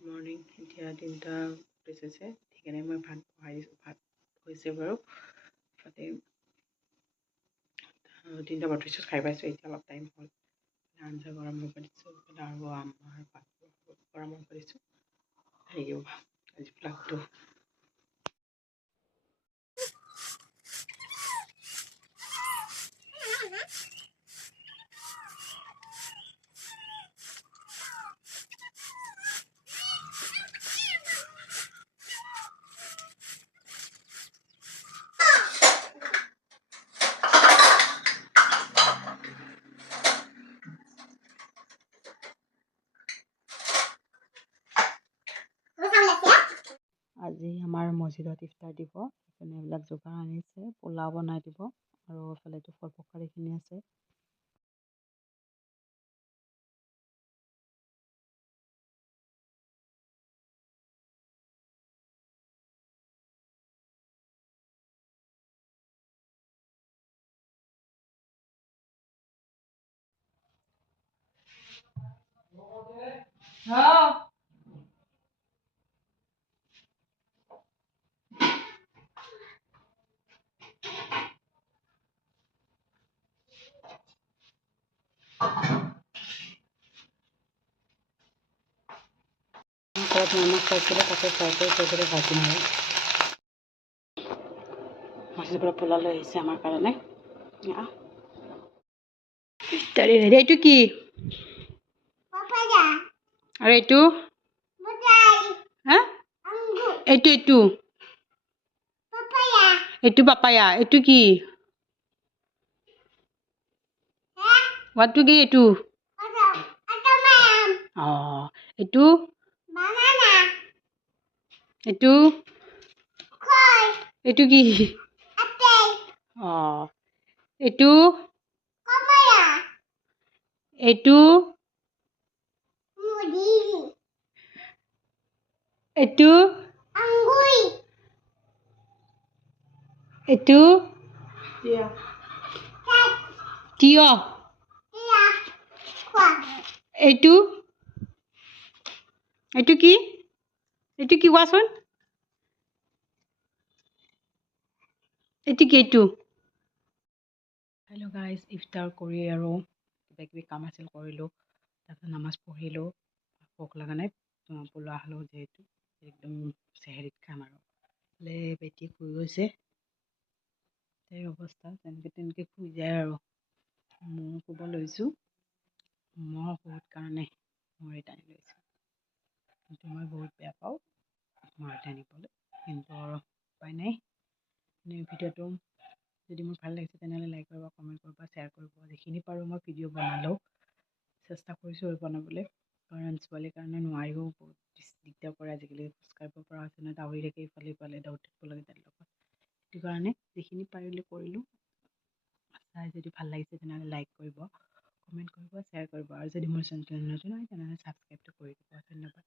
Good morning. এতিয়া 3টা হৈছে, সেইকাৰণে মই ভাত বহাই দিছোঁ। ভাত হৈছে বাৰু, তাতে 3টা 32 খাই পাইছোঁ। এতিয়া অলপ টাইম হ'ল, আঞ্জা গৰম হ'ব দিছোঁ আৰু আমাৰ ভাত গৰম হ'ব দিছোঁ। হেৰিও আজি ফ্লাগটো আজি আমাৰ মছজিদত ইফতাৰ দিব, সেইকাৰণে এইবিলাক যোগাৰ আনিছে। পোলাও বনাই দিব আৰু এইফালেতো ফল ফকাৰিখিনি আছে। ঘৰত নামাজ পাইছিলে, তাতে ফ্ৰাই কৰি ভাজি মাৰি মছজিদৰ পৰা পোলাও লৈ আহিছে আমাৰ কাৰণে। ইফতাৰী ৰেডি। এইটো কি আৰু এইটো হা এইটো এইটো পাপায়া। এইটো কি হোৱাটো কি এইটো এইটো এইটো এইটো কি এইটো এইটো এইটো এইটো তিয়হ। এইটো এইটো কি এইটো কি কোৱাচোন। এইটো কি এইটো। হেল্ল' গাইজ, ইফতাৰ কৰি আৰু কিবা কিবি কাম আছিল কৰিলোঁ। তাৰপিছত নামাজ পঢ়িলোঁ। ভোক লগা নাই, পোলাও খালোঁ যিহেতু একদম চেহেৰিত খাম আৰু। বেটি শুই গৈছে, সেই অৱস্থা তেনেকৈ শুই যায় আৰু। মই শুব লৈছোঁ। মই বহুত কাৰণে মৰি টানি লৈছোঁ, কিন্তু মই বহুত বেয়া পাওঁ মৰি টানিবলৈ, কিন্তু আৰু উপায় নাই। ভিডিঅ'টো যদি মোৰ ভাল লাগিছে তেনেহ'লে লাইক কৰিব, কমেণ্ট কৰিব, শ্বেয়াৰ কৰিব। যিখিনি পাৰোঁ মই ভিডিঅ' বনালেও চেষ্টা কৰিছোঁ আৰু বনাবলৈ, কাৰণ ছোৱালীৰ কাৰণে নোৱাৰিও, বহুত দিগদাৰ কৰে আজিকালি। খোজকাঢ়িব পৰা হৈছে নহয়, দাউৰি থাকে ইফালে দৌৰি থাকিব লাগে তাৰ লগত। সেইটো কাৰণে যিখিনি পাৰিলোঁ কৰিলোঁ। চাই যদি ভাল লাগিছে তেনেহ'লে লাইক কৰিব, কমেণ্ট কৰিব, শ্বেয়াৰ কৰিব, আৰু যদি মোৰ চেনেলটো নতুন হয় তেনেহ'লে ছাবস্ক্ৰাইবটো কৰি দিব। ধন্যবাদ।